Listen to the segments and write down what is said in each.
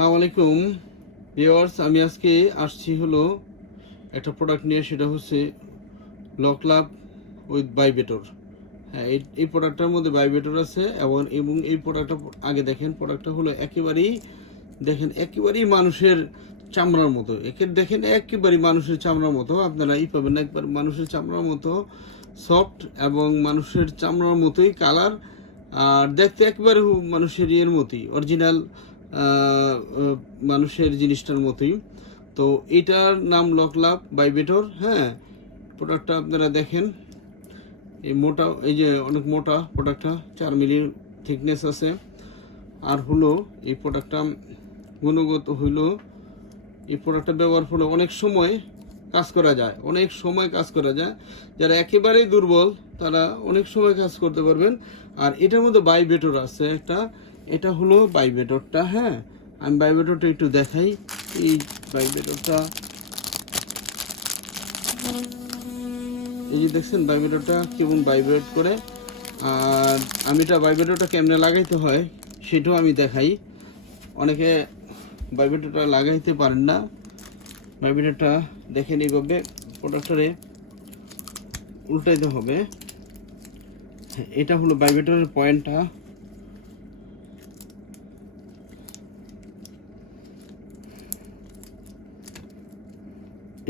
আসসালামু আলাইকুম ভিউয়ার্স, আমি আজকে আসছি হলো একটা প্রোডাক্ট নিয়ে, সেটা হচ্ছে লকলাভ উইথ ভাইব্রেটর। হ্যাঁ, এই প্রোডাক্টটার মধ্যে ভাইব্রেটর আছে এবং এই প্রোডাক্টটা আগে দেখেন, প্রোডাক্টটা হলো একেবারেই মানুষের চামড়ার মতো। একেবারেই মানুষের চামড়ার মতো। আপনারা পাবেন না, একবার মানুষের চামড়ার মতো সফট এবং মানুষের চামড়ার মতোই কালার, আর দেখতে একেবারে মানুষের ইয়ের মতোই, অরিজিনাল মানুষের জিনিসটার মতোই। তো এটার নাম লকলাভ ভাইব্রেটর। হ্যাঁ, প্রোডাক্টটা আপনারা দেখেন, এই যে অনেক মোটা প্রোডাক্টটা, 4 মিলির থিকনেস আছে। আর হলো এই প্রোডাক্টটা গুণগত হইলো, এই প্রোডাক্টটা ব্যবহার হলে অনেক সময় কাজ করা যায়। যারা একেবারেই দুর্বল তারা অনেক সময় কাজ করতে পারবেন। আর এটার মধ্যে ভাইব্রেটর আছে একটা, এটা হলো ভাইব্রেটরটা। হ্যাঁ, আমি ভাইব্রেটরটা একটু দেখাই। এই ভাইব্রেটরটা, এই যে দেখছেন ভাইব্রেটরটা কেমন ভাইব্রেট করে। আর আমি এটা ভাইব্রেটরটা কেমনে লাগাইতে হয় সেটাও আমি দেখাই। অনেকে ভাইব্রেটরটা লাগাইতে পারেন না। ভাইব্রেটরটা দেখেন, এইভাবে প্রোডাক্টরে উল্টাইতে হবে। এটা হলো ভাইব্রেটরের পয়েন্টটা।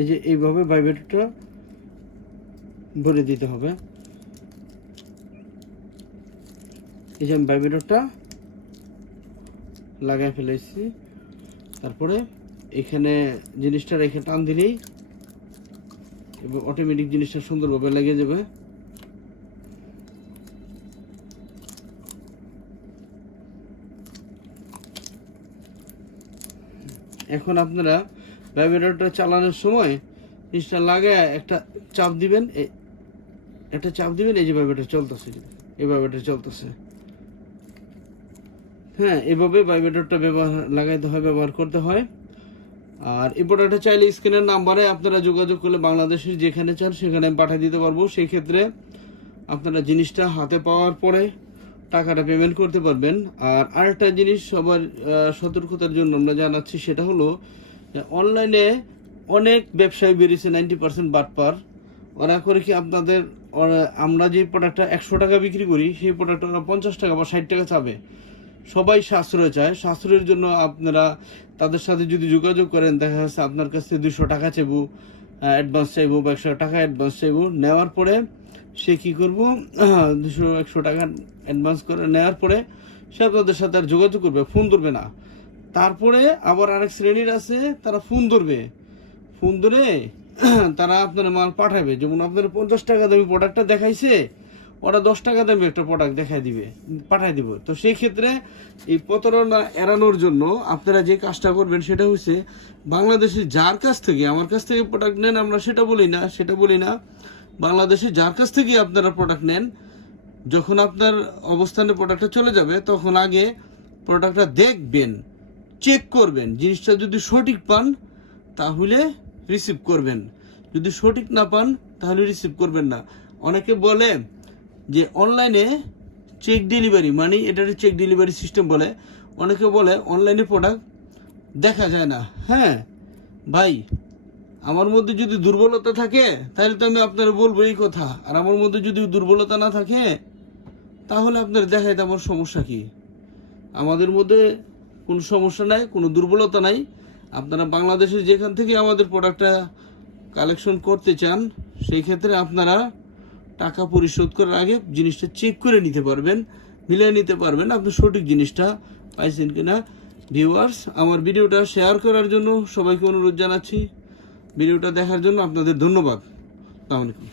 এই যে এইভাবে ভাইব্রেটরটা ভরে দিতে হবে। এই যে আমি ভাইব্রেটরটা লাগাই ফেলেছি। তারপরে এখানে জিনিসটা রেখে টান দিলেই এবং অটোমেটিক জিনিসটা সুন্দরভাবে লেগে যাবে। এখন আপনারা ভাইব্রেটরটা চালানোর সময় জিনিসটা লাগায় একটা চাপ দিবেন, এই যে ভাইব্রেটর চলতেছে, এই ভাইব্রেটর চলতেছে। হ্যাঁ, এভাবে ভাইব্রেটরটা ব্যবহার করতে হয়। আর এই প্রোডাক্টটা চাইলে স্ক্রিনের নাম্বারে আপনারা যোগাযোগ করলে বাংলাদেশের যেখানে চান সেখানে আমি পাঠিয়ে দিতে পারবো। সেই ক্ষেত্রে আপনারা জিনিসটা হাতে পাওয়ার পরে টাকাটা পেমেন্ট করতে পারবেন। আর আরেকটা জিনিস সবার সতর্কতার জন্য আমরা জানাচ্ছি, সেটা হলো অনলাইনে অনেক ব্যবসায়ী বেরিয়েছে 90% বাটপার। ওরা করে কি, আমরা যে প্রোডাক্টটা 100 টাকা বিক্রি করি সেই প্রোডাক্টটা ওরা 50 টাকা বা 60 টাকা চাবে। সবাই সাশ্রয় চায়। সাশ্রয়ের জন্য আপনারা তাদের সাথে যদি যোগাযোগ করেন, দেখা যাচ্ছে আপনার কাছ থেকে 200 টাকা চাইবো অ্যাডভান্স চাইবো বা 100 টাকা অ্যাডভান্স চাইবো। নেওয়ার পরে সে কী করবো, 200-100 টাকা অ্যাডভান্স করে নেওয়ার পরে সে আপনাদের সাথে আর যোগাযোগ করবে, ফোন ধরবে না। তারপরে আবার আরেক শ্রেণীর আছে, তারা ফোন ধরে তারা আপনার মাল পাঠাবে। যেমন আপনার 50 টাকা দামি প্রোডাক্টটা দেখাইছে, ওরা 10 টাকা দামি একটা প্রোডাক্ট পাঠাই দিব। তো সেই ক্ষেত্রে এই প্রতারণা এড়ানোর জন্য আপনারা যে কাজটা করবেন সেটা হচ্ছে, বাংলাদেশে যার কাছ থেকে আমার কাছ থেকে প্রোডাক্ট নেন, আমরা সেটা বলি না, বাংলাদেশে যার কাছ থেকে আপনারা প্রোডাক্ট নেন, যখন আপনার অবস্থানে প্রোডাক্টটা চলে যাবে তখন আগে প্রোডাক্টটা দেখবেন, চেক করবেন। জিনিসটা যদি সঠিক পান তাহলে রিসিভ করবেন, যদি সঠিক না পান তাহলে রিসিভ করবেন না। অনেকে বলে যে অনলাইনে চেক ডেলিভারি, মানে এটা চেক ডেলিভারি সিস্টেম বলে। অনেকে বলে অনলাইনে প্রোডাক্ট দেখা যায় না। হ্যাঁ ভাই, আমার মধ্যে যদি দুর্বলতা থাকে তাহলে তো আমি আপনার বলবো এই কথা। আর আমার মধ্যে যদি দুর্বলতা না থাকে তাহলে আপনার দেখাইতে আমার সমস্যা কি? আমাদের মধ্যে কোনো সমস্যা নাই, কোনো দুর্বলতা নাই। আপনারা বাংলাদেশের যেখান থেকে আমাদের প্রোডাক্টটা কালেকশন করতে চান, সেই ক্ষেত্রে আপনারা টাকা পরিশোধ করার আগে জিনিসটা চেক করে নিতে পারবেন, মিলিয়ে নিতে পারবেন আপনি সঠিক জিনিসটা পাইছেন কিনা। ভিউয়ার্স, আমার ভিডিওটা শেয়ার করার জন্য সবাইকে অনুরোধ জানাচ্ছি। ভিডিওটা দেখার জন্য আপনাদের ধন্যবাদ। আসসালামু আলাইকুম।